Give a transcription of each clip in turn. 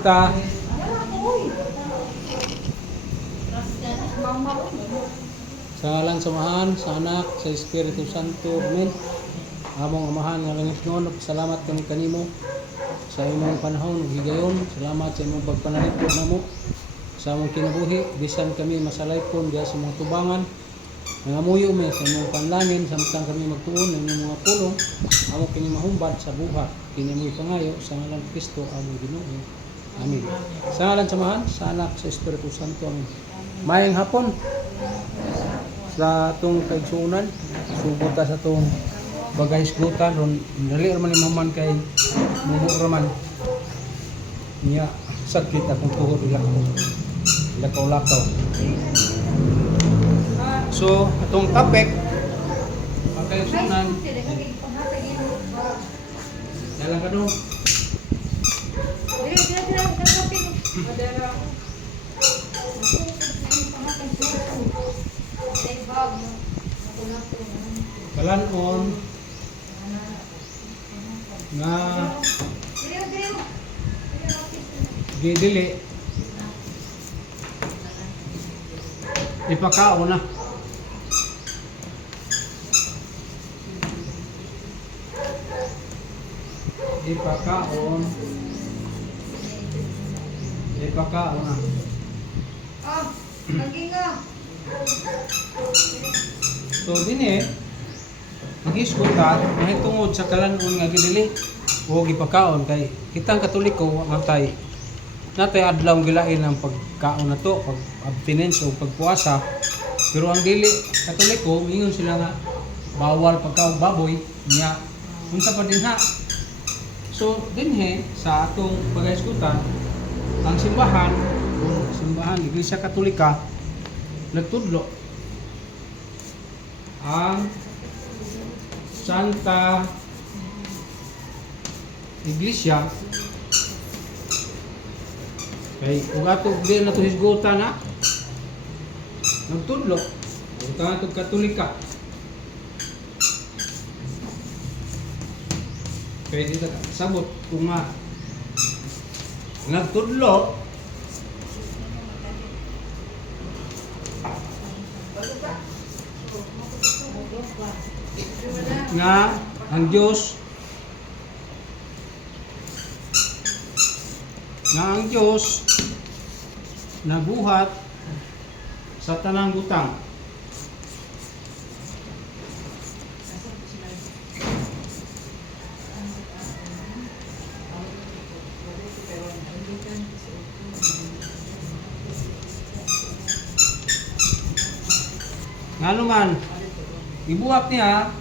Santa. Sa ngalan samahan, sa anak, sa Espiritu Santo. Amen. Among amahan nga langit noon, salamat kami kanimo sa imong panahon ug higayon. Salamat sa imong pagpanalipod namo sa among kinabuhi. Bisan kami masalaypon diha sa mga tubangan. Nangamuyo mi sa imong panlangin samtang kami magtuon ng imong mga pulong. Amo kini mahumbad sa buhat. Kini mo'y pangayo sa ngalan ni Kristo among Ginoo. Amen. Sa ngalan samahan, sa anak, sa Espiritu Santo. Amen. Mayang hapon sa atong kaigsuunan, subuta sa atong bagahisgutan ron dali raman ni maman kay mubo raman niya sakit akong tuhod lakaw. So atong topic ang kaigsuunan dalang kanu kalanon nga gidili ipakao na na so din mag-iskuta mahitungod sa kalanon nga gidili o gipakaon kay kitang Katoliko natay adlaw gilain ang pagkaon nato, pag abstinence o pagpuasa. Pero ang dili Katoliko ingon sila nga bawal pagkaon baboy nya unsa pa din ha. So dinhi sa atong pag-iskutan ang simbahan Iglesia Katolika nagtudlo ang Santa Iglesia kay ug ato di na to hisgutan na nagtudlo ug atong Katolika kay dito sabot kung nga nagtudlo nga ang Diyos nabuhat sa tanang butang. Nga naman ibuhat niya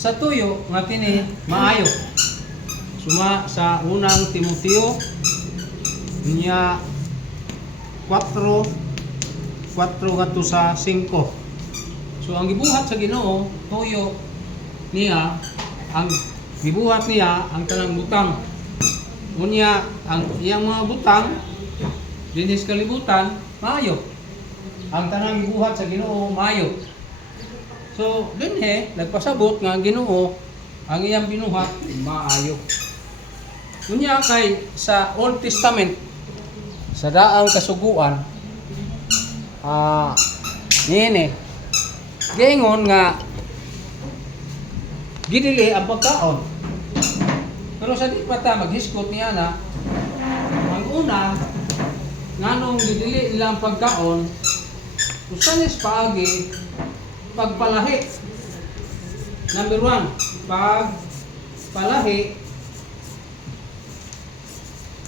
sa tuyo nga kini maayo. Suma sa unang Timoteo niya 4 ngadto sa 5. So ang gibuhat sa Ginoo tuyo niya ang gibuhat niya ang tanang butang. Unya ang iyang mga butang dinis kalibutan maayo. Ang tanang gibuhat sa Ginoo maayo. So dinhi nagpasabot nga ang Ginoo ang iyang binuhat maayo. Unya kay sa Old Testament sa daang kasuguan nini giingon nga gidili ang pagkaon. Pero sa di pata maghiskot niya na ang una nganong gidili nila ang pagkaon usanis paagi pagpalahi. Number 1, pagpalahi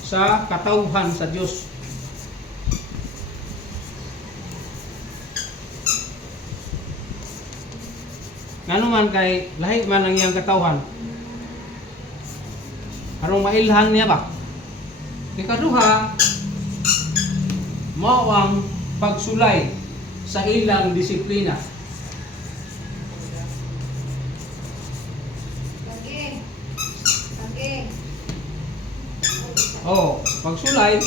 sa katawhan sa Dios. Ngano man kay lahi man ang iyang katawhan. Arong mailhan niya ba? Ikaduha, mao ang pagsulay sa ilang disiplina. Pagsulay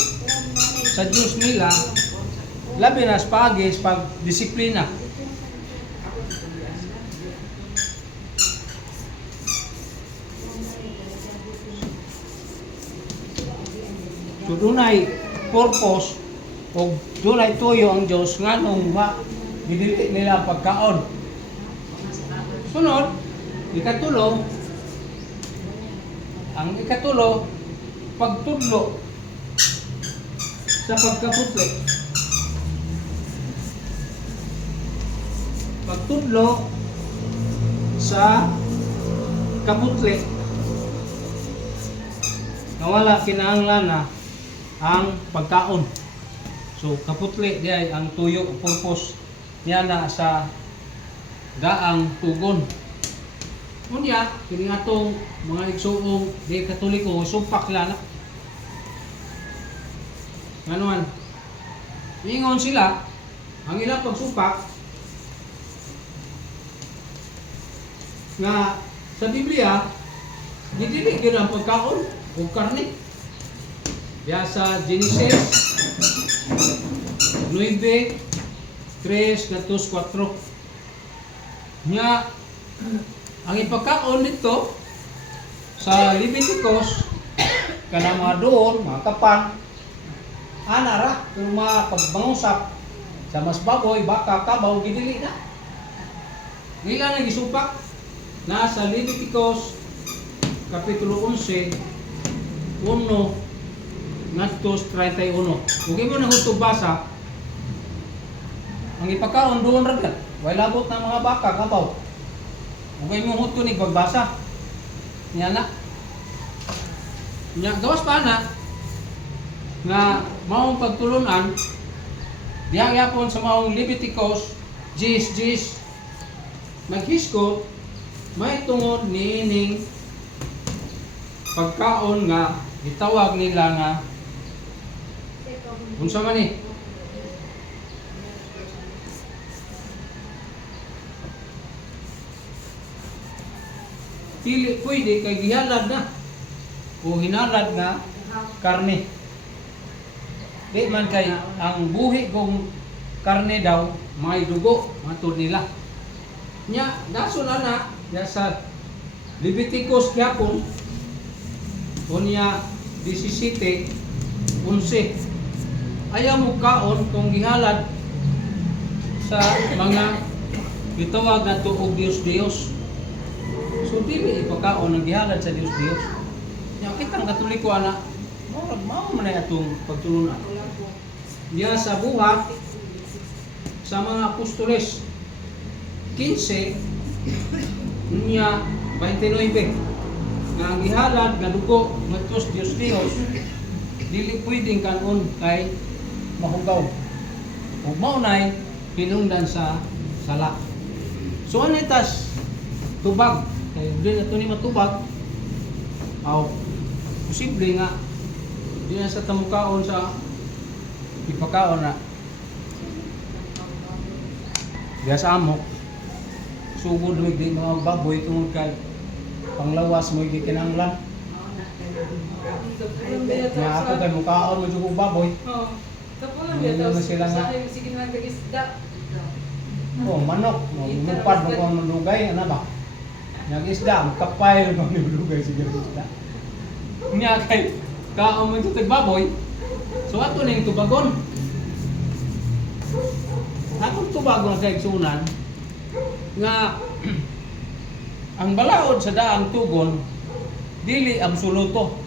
sa Diyos nila labi na pagis pagdisiplina. So dunay purpose o dunay tuyo ang Dios nganong gidili nila pagkaon. Sunod, ikatulo, ang ikatulo, pagtudlo sa pagkaputli. Pagtudlo sa kaputli. Nawala kinahanglan na ang pagkaon. So kaputli di ay ang tuyo o purpose niya na sa daang tugon. Unya, kini atong mga igsuong di Katoliko sumpak la na. Nganuan, ingon sila ang ilang pagsumpak nga sa Biblia dili gyud ang pagkaon o karne. Diya sa Genesis 9:3-4 nya ang ipagkaon dito sa Leviticus kanang mga doon, mga kapan, anara, kung mga pagbangusap sa mas baboy, baka, kabaw, gidili na. Nila na gisupak na sa Leviticus Kapitulo 11, 1-31. Kung mo na hutog basa, ang ipagkaon doon ragat, way labot ng mga baka, kabaw. Okay mo huto ni pagbasa. Nya na. Nya gawas pa na nga maong pagtulunan diha yapon sa maong Leviticus Jis maghiskot may tungod niining pagkaon nga gitawag nila nga unsa man ni dili pwede kay gihalad na o hinalad nga karne. Di man kay ang buhi kong karne daw may dugo matud nila. Nya dason ana ya sa Leviticus gyapon unya 17:11 ayaw mo kaon kung gihalad sa mga gitawag na tuog Dios. So dili ipakaon ang gihalad sa Dios. Nya kita ang Katoliko ana, mao man ay atong pagtulunan. Diya sa buhat sa mga apostoles 15 nya 29 nga ang gihalad nga dugo ngadto Dios dili pwedeng kanon kay mahugaw. Ug mao nay pinungdan sa sala. So anitas tubag kay di na ito ni matubag aw posible nga di na sa tamukaon sa ipakaon na diya sa amok sugod mo di mga baboy tungod kay panglawas mo gikinanglan nga ako kay mukaon mo jugog baboy Kapulang biya sila nga sige na isda. manok mupad mo kung malugay ana ba nag-isda, magkapay rin ang nilugay siguro isda. Nga kay, kaon mo ito tagbaboy, so ato na yung tubagon. Atong tubagon sa igsunan, nga ang balaod sa daang tugon, dili absoluto.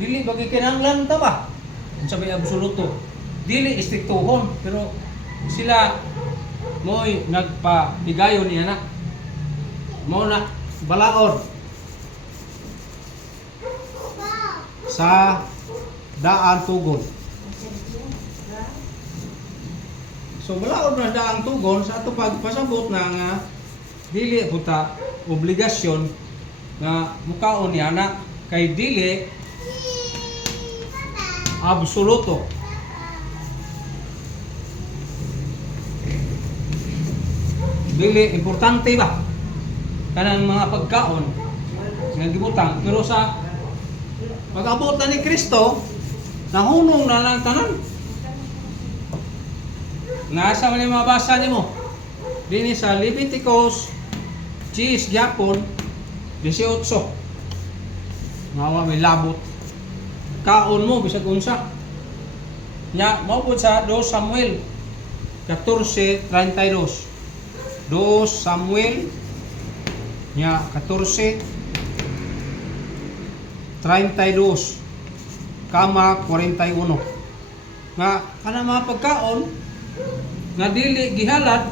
Dili bagi kinanglan ta ba? Ang sabi absoluto. Dili istriktuhon, pero sila mo'y nagpabigayon niya na. Mo na balaod sa daan tugon. So balaod na daang tugon sa ato pagpasabot na nga dili puta obligasyon nga mukaon niya na kay dili absoluto. Dili importante ba kanang mga pagkaon nga gibutang, pero sa pag-abot na ni Kristo nahunong na lang tanan. Nasa man yung mabasa nimo dinhi sa Leviticus 10 gyapon 18 nga may labot kaon mo bisag unsa. Nya mao pud sa 2 Samuel 14:32. 2 Samuel nya 14:32 kama 41. Nga kana mga pagkaon nga dili gihalad,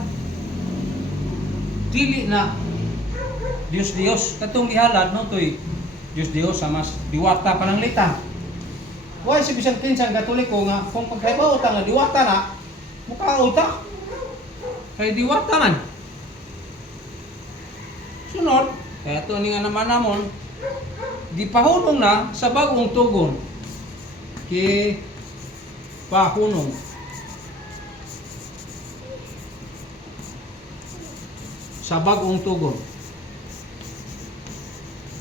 dili na Dios katong gihalad no toy Dios sa mas diwata pananglitan. Why si bisan kinsan Katoliko nga kung pagkaibaw ta nga diwata na mukaon ta kay diwata man. Sunod kaya ito nga naman namon gipahunong na sa bagong tugon ki pahunong sa bagong tugon.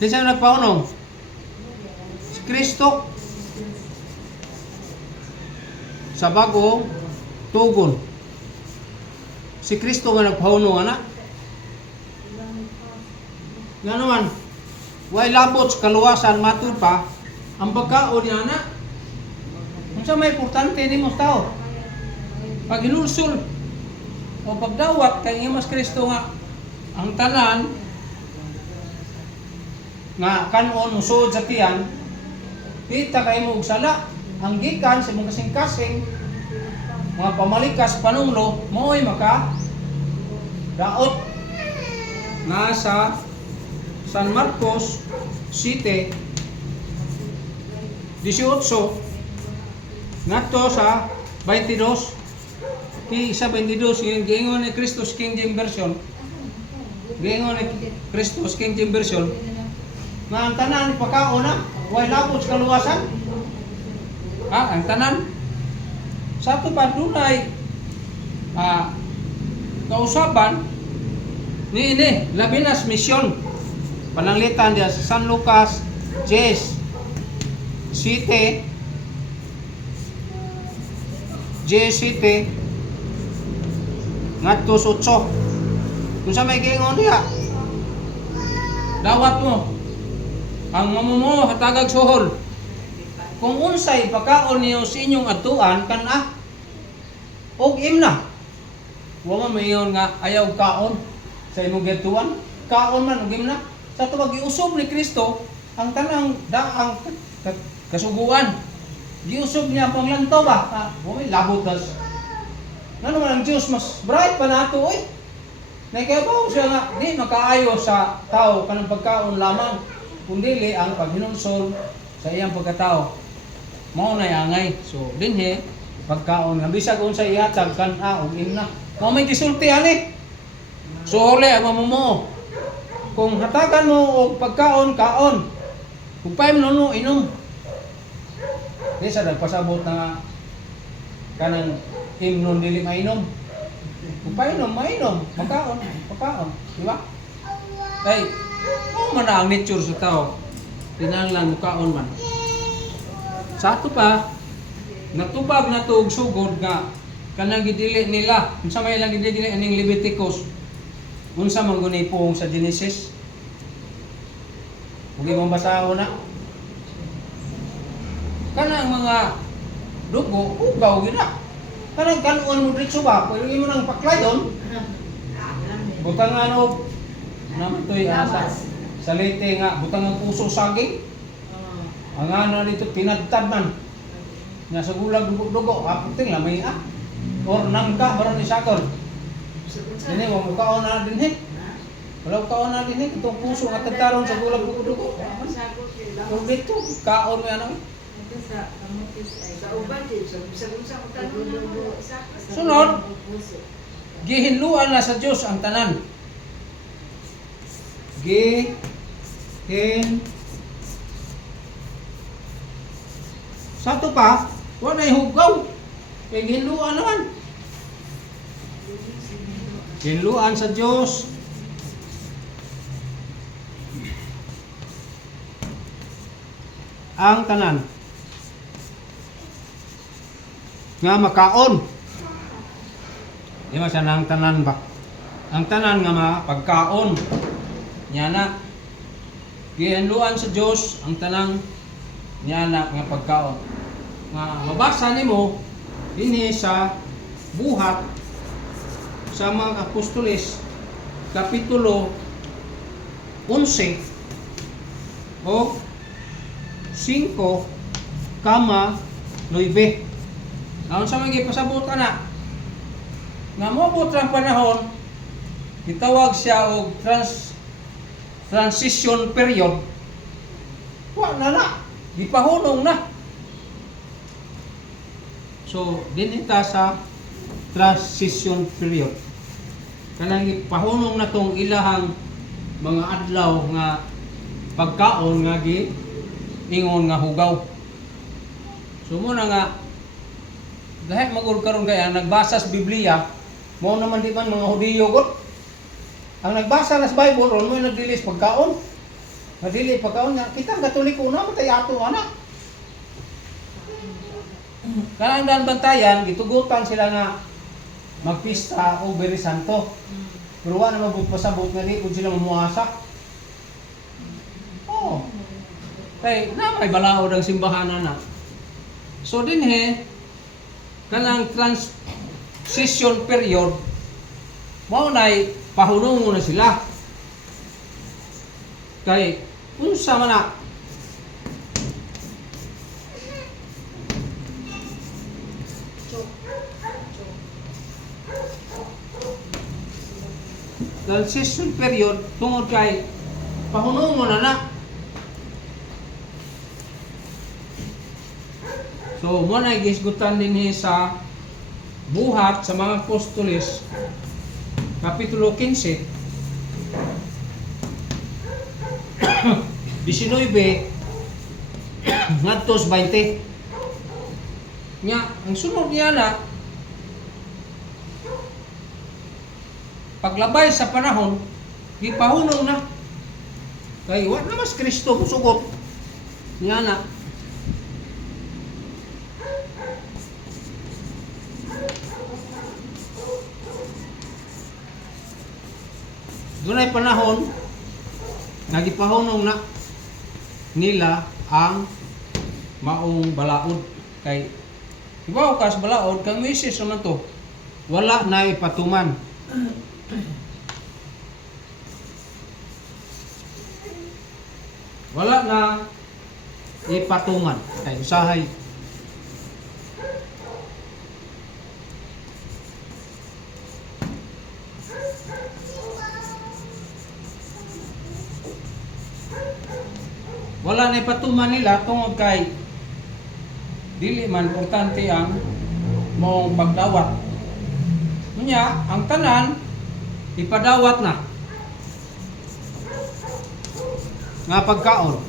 Kinsa nagpahunong? Si Kristo sa bagong tugon. Si Kristo nga nagpahunong ana. Nga naman, way labot sa kaluwasan matud pa ang pagkaon niya na. Unsa may importante nimo sa tao? Pag hinulsol o pagdawat kay Imas Kristo nga ang tanan nga kanon musud sa tiyan, pita kay mo og sala. Ang gikan sa imong kasing-kasing mga pamalikas panunglo mo'y maka daot nga sa San Marcos 7:18 ngadto sa 22 ki isa 22 giingon ni Christos King James Version, giingon ni Christos King James Version nga ang tanan pagkaon na way labot sa kaluwasan. Ang tanan sa ato pa dunay kausaban ni ini labinas misyon pananglitan diya sa San Lucas 10:7 ngadto sa 8. Kung sa may giingon diya dawat mo ang mamumo hatagag suhol. Kung unsay pagkaon niyo sa inyong atuan kana og imna. Wa man mayon nga ayaw kaon sa imong gatuan, kaon man og imna. Sa tuwag giusob ni Kristo ang tanang daang kasuguan. Giusob niya panglantaw ba? Wa may labot das. Ngano man ang Dios mas bright pa nato oy. Nagkabaw siya nga di makaayo sa tao kanang pagkaon lamang kundi ang paghinulsol sa iyang pagkatao. Mao na angay. So dinhi pagkaon nga bisag unsa ihatag kan-a og imna. Mao may gisulti ani. So hole ang mamumo. Kung hatagan mo og pagkaon kaon. Kung payem no inom. Kaysa nagpasabot na kanang imnon dili mainom. Kung painom mainom, makaon, di ba? Ay, mo man ang nature sa tao. Tinanglan mukaon man. Sa ato pa, natubag na to og sugod nga kanang gidili nila. Unsa may lang gidili aning Leviticus. Unsa man guni pong sa Genesis? Huwag mong basahon na. Kanang mga dugo, ugaw gina. Kanang kanuan mo dito ba? Pwede mo nang paklayon. Butang ano, naman to'y sa lete nga, butang ang puso saging. Ang ano dito, tinadtad man. Nga sa gulag dugo-dugo, aputing lamay Or nangka, baron ni sakon. Dini, mamukaon na din Wala kaon na din itong puso nga tagtaron sa gulag dugo-dugo. Kung dito, kaon mo yan Sunod, gihinluan na sa Diyos ang tanan. Sa ito pa, wala na hugaw. Kaya gihinluan naman. Gihinluan sa Diyos. Ang tanan. Nga makaon. Di ba siya ng tanan ba? Ang tanan nga pagkaon. Yan na. Gihanluan sa Diyos ang tanang niya anak nga pagkaon. Nga mabasa nimo dinhi sa buhat sa mga apostoles kapitulo 11 o 5 kama 9. Naon sa mga ipasabot ana nga moabot ang panahon gitawag siya og transition period. Wa na gipahunong na. So dinita sa transition period. Kanang gipahunong na tong ilahang mga adlaw nga pagkaon nga ingon nga hugaw. So mo na nga dahil magul karon kaya nagbasa sa Biblia, mao naman di man mga Hudiyo gud. Ang nagbasa sa Bible ron mo nagdilis pagkaon. Nadili pagkaon nga kita ang Katoliko na matay ato ana. Kanang dan bantayan gitugutan sila nga magpista o Beri Santo. Pero wa na magpasabot nga di kun sila mamuasa. Oh. Kay na may balaod ang simbahan na. So dinhe kanang transition period mao nay pahunong na sila. Kay unsa man na transition period tungod kay pahunong na. So, mo na gisgutan din sa buhat sa mga apostoles kapitulo 15 19 ngadto sa 20 nya ang sunod niya na paglabay sa panahon gipahunong na kay wa na mas Kristo musugot niya na. Dunay panahon nagipahunong na nila ang maong balaod kay ibaw kas balaod kang misis naman to wala na ipatuman. Wala na ipatuman kay usahay wala na ipatuman nila tungod kay dili man importante ang mong pagdawat. Unya ang tanan ipadawat na nga pagkaon.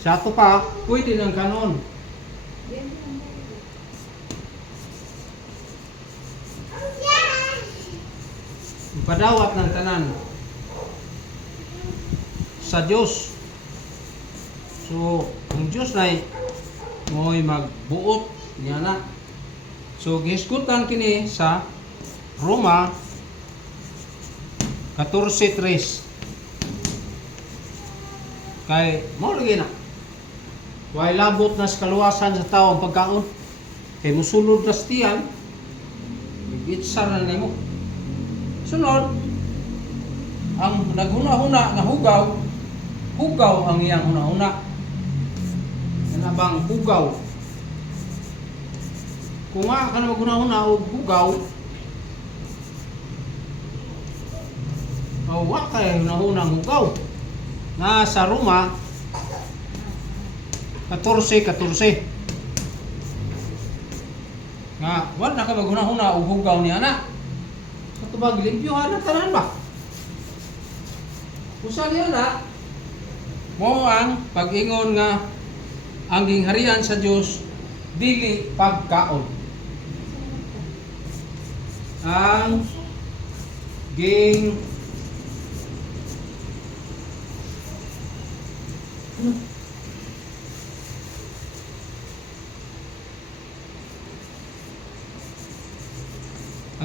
Sa ato pa pwede ng kanon. Ipadawat ng tanan sa Dios. So ang Dios nay mo'y magbuot niya na. So gisgutan kini sa Roma 14:3 kay mao lagi na way labot na sa kaluwasan sa tao ang pagkaon kay musulod na tiyan gitsar na nimo. Sunod ang naghuna-huna nga hugaw ang iyang huna-huna. Yan bang hugaw. Kung nga ka na maghuna-huna o hugaw, wa kay huna-hunang hugaw. Na sa Roma 14:14 nga wa na ka maghuna-huna o hugaw ni ana. Sa tubag limpyuhan na tanan ba? Usa niya na mo ang pag-ingon nga ang gingharian sa Dios dili pagkaon. Ang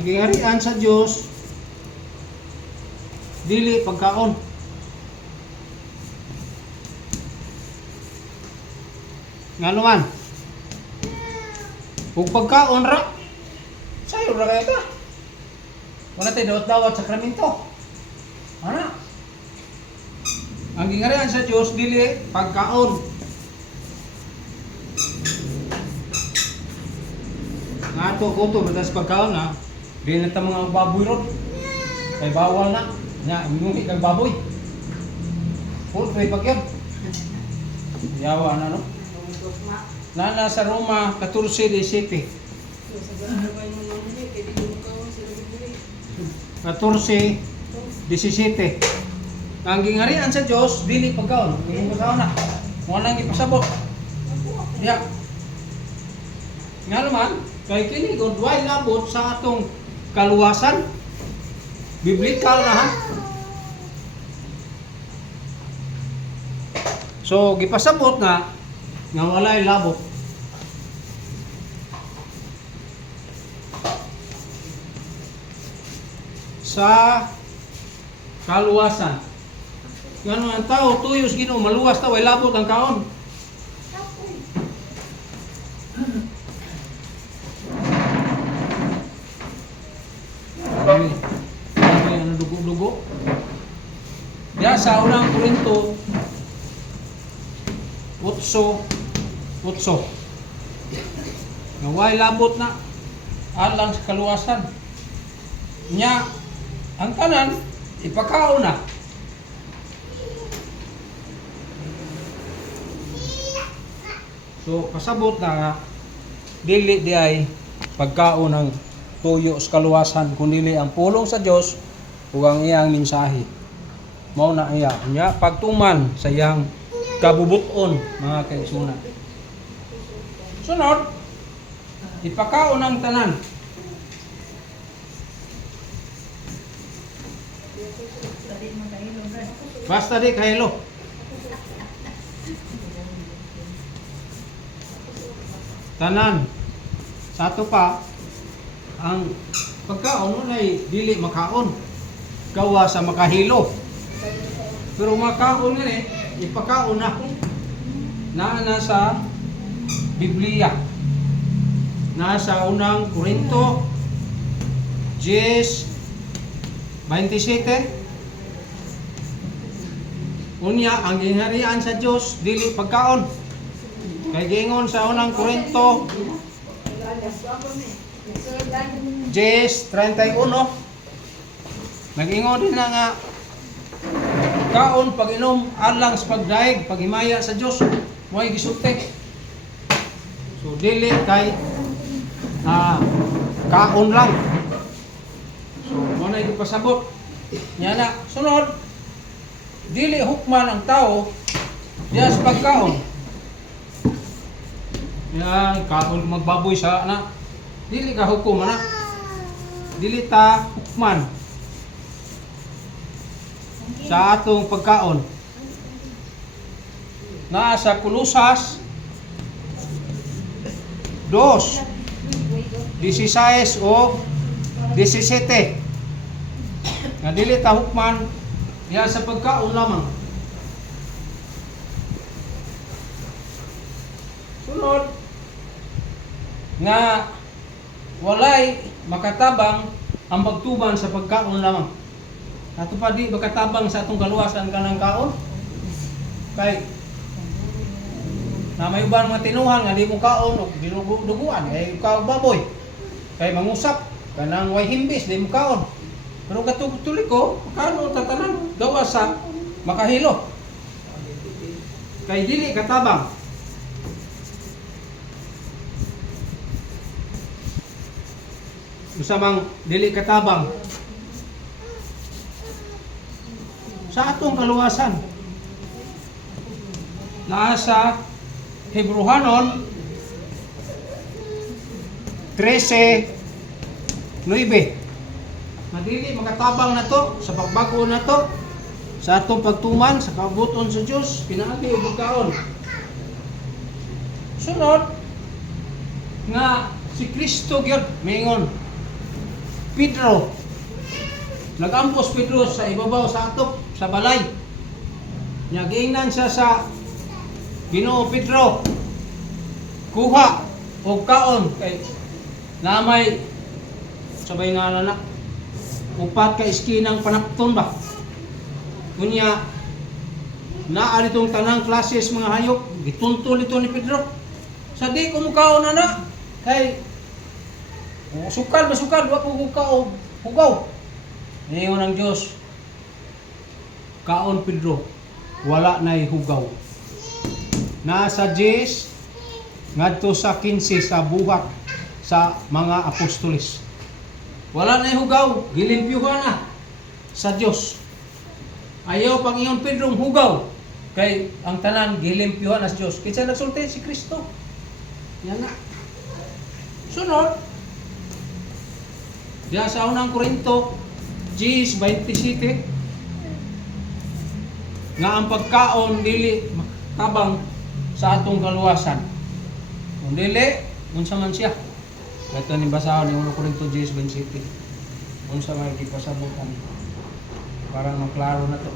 gingharian sa Dios dili pagkaon. Nga naman. Kung pagkaon ra, sayo ra kaya ta. Wala tayo dawat-dawat sakramento. Ana. Ang gingarihan sa Diyos, dili pagkaon. Nga ito, kuto, batas pagkaon na, di na ta mga baboy ron. Kay bawal na. Nga, imungi kang baboy. Puro, may pagyan. Yawa na, no? Nana sa Roma 14:17. 14:17. Ang gingarian sa Dios dili pagkaon, dili pagkaon na. Mo nang ipasabot. Diya. Nga naman, kay kini gud way labot sa atong kaluwasan. Biblikal na ha. So gipasabot nga walay labot. Sa kaluwasan. Ngano ang tao tuyos Ginoo maluwas ta way labot ang kaon. Ano dugo-dugo. Diya sa unang Korinto 8:8. Nga way labot na alang sa kaluwasan. Nya ang tanan ipakaon na. So pasabot na nga dili di ay pagkaon ng tuyo sa kaluwasan kundi ang pulong sa Dios ug ang iyang mensahe. Mao na iya nya pagtuman sa iyang kabubuton mga kaigsunan. Sunod ipakaon ang tanan. Basta di kahilo. Tanan. Sa ato pa ang pagkaon ay dili makaon. Gawa sa makahilo. Pero makaon nga ipakaon na sa Biblia. Nasa unang Korinto 10:27. Unya ang gingharian sa Dios dili pagkaon. Kay gingon sa unang Korinto 10:31 nag-ingon din na nga kaon pag-inom alang sa pagdaig paghimaya sa Dios mo'y gisulti. So dili kay kaon lang. So mo na ipasabot. Nya na sunod dili hukman ang tao diya sa pagkaon. Yan, kaon magbaboy sa na. Dili ka hukom na. Dili ta hukman sa atong pagkaon. Na sa Kolosas 2:16 o 17. Nga dili ta hukman ya sa pagkaon lamang. Sunod nga walay makatabang ang pagtuban sa pagkaon lamang. Ato pa di makatabang sa atong kaluwasan kanang kaon. Kay na may uban mga tinuhan nga di mo kaon o dinuguan kay ikaw baboy. Kay mangusap kanang way himbis di mo kaon. Pero katulik ko kano tatanan gawa sa makahilo. Kay dili katabang. Usamang dili katabang sa atong kaluwasan. Nasa Hebrehanon 13:9. Dili makatabang na to sa pagbago na to sa atong pagtuman sa kabuton sa Dios pinaagi ug pagkaon. Sunod nga si Kristo gyud mingon Pedro. Nag-ampos Pedro sa ibabaw sa atop, sa balay. Nagingnan siya sa Ginoo Pedro. kuha o kaon kay namay sabay nga anak upat ka iskinang panakton ba kunya naa nitong tanang klases mga hayop gituntol ito ni Pedro sa di ko mukaon na kay sukad wa ko kukaon hugaw niyon ang Dios kaon Pedro wala nay hugaw nasa 10 ngadto sa 15 sa buhat sa mga apostoles wala nay hugaw gilimpyuhan na sa Dios ayaw pang iyon Pedro hugaw kay ang tanan gilimpyuhan na sa Dios kinsa nagsulti si Kristo yan na sunod diya sa unang Korinto 10:27 nga ang pagkaon dili tabang sa atong kaluwasan kung dili unsa man siya ito ni basahon ni 1 Korinto 10:27 unsa may gipasabutan para maklaro na to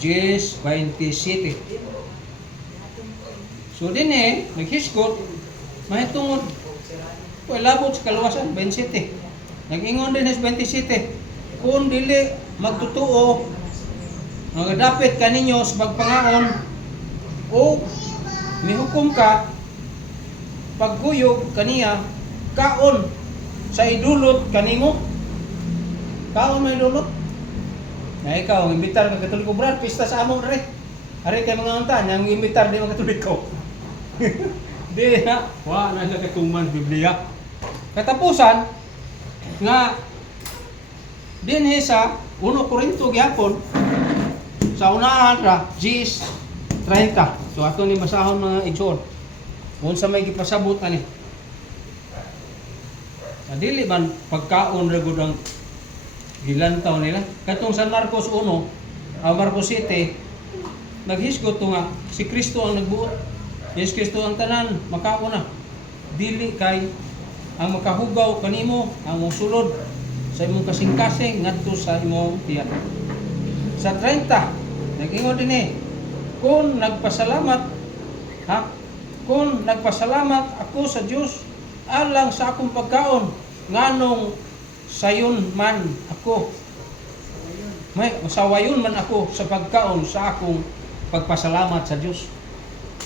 10:27 so din naghisgot mahitungod labot sa kaluwasan 27 nag-ingon din sa 27 kung dili magtutuo mga dapit kaninyo sa pagpangaon o mihukom ka pagguyog kaniya kaon sa idulot kanimo kaon may idulot na ikaw imbitar ka Katoliko brad pista sa amon re ari kay mga unta yang imbitar di mga Katoliko di na wa na sa katuman Biblia katapusan nga dinhi sa 1 Korinto gyapon sa unahan ra 10:30 so ato ni basahon mga igsoon unsa may gipasabot ani dili man pagkaon ra gud ang gilantaw nila katong sa Marcos 1 Marcos 7 naghisgot to nga si Kristo ang nagbuot si Kristo ang tanan makaon na dili kay ang makahugaw kanimo ang mosulod sa imong kasing-kasing ngadto sa imong tiyan sa 30 nag-ingon din kung nagpasalamat kung nagpasalamat ako sa Dios alang sa akong pagkaon nganong sayon man ako may sawayon man ako sa pagkaon sa akong pagpasalamat sa Dios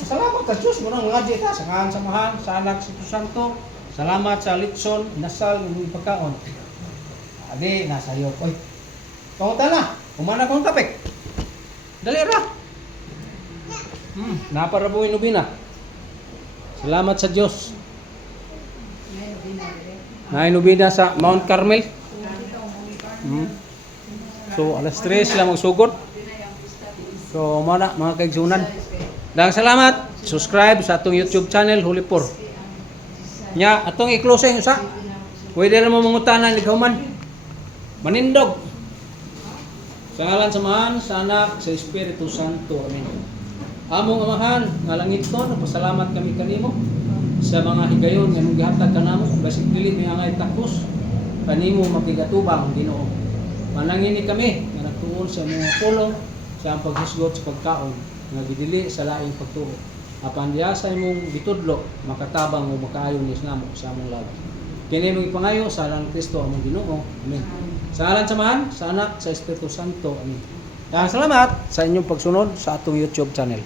salamat sa Dios mo nang ngaji ta sa kanang samahan sa anak sa Santo salamat sa litson nasal ng pagkaon adi nasayo oy tungta na umana kong tapik dali ra naparabuhin ubina salamat sa Dios nainubina sa Mount Carmel so alas 3 sila magsugod so mana mga kaigsunan daghang salamat subscribe sa atong YouTube channel Holy Por nya atong i-closing sa pwede na mo mangutanan ikaw man manindog sa ngalan samahan sa anak sa Espiritu Santo amen among amahan nga langiton pasalamat kami kanimo sa mga higayon nga mong gihatag kanamo basig dili mi angay takos kanimo makigatubang Ginoo manangini kami nga nagtuon sa mga pulong sa ang paghisgot sa pagkaon nga gidili sa laing pagtuo apan diha sa imong gitudlo makatabang o makaayon nis namo sa among labi kini mong ipangayo sa ngalan ni Kristo among Ginoo amen sa ngalan samahan sa anak sa Espiritu Santo amen. Salamat sa inyong pagsunod sa atong YouTube channel.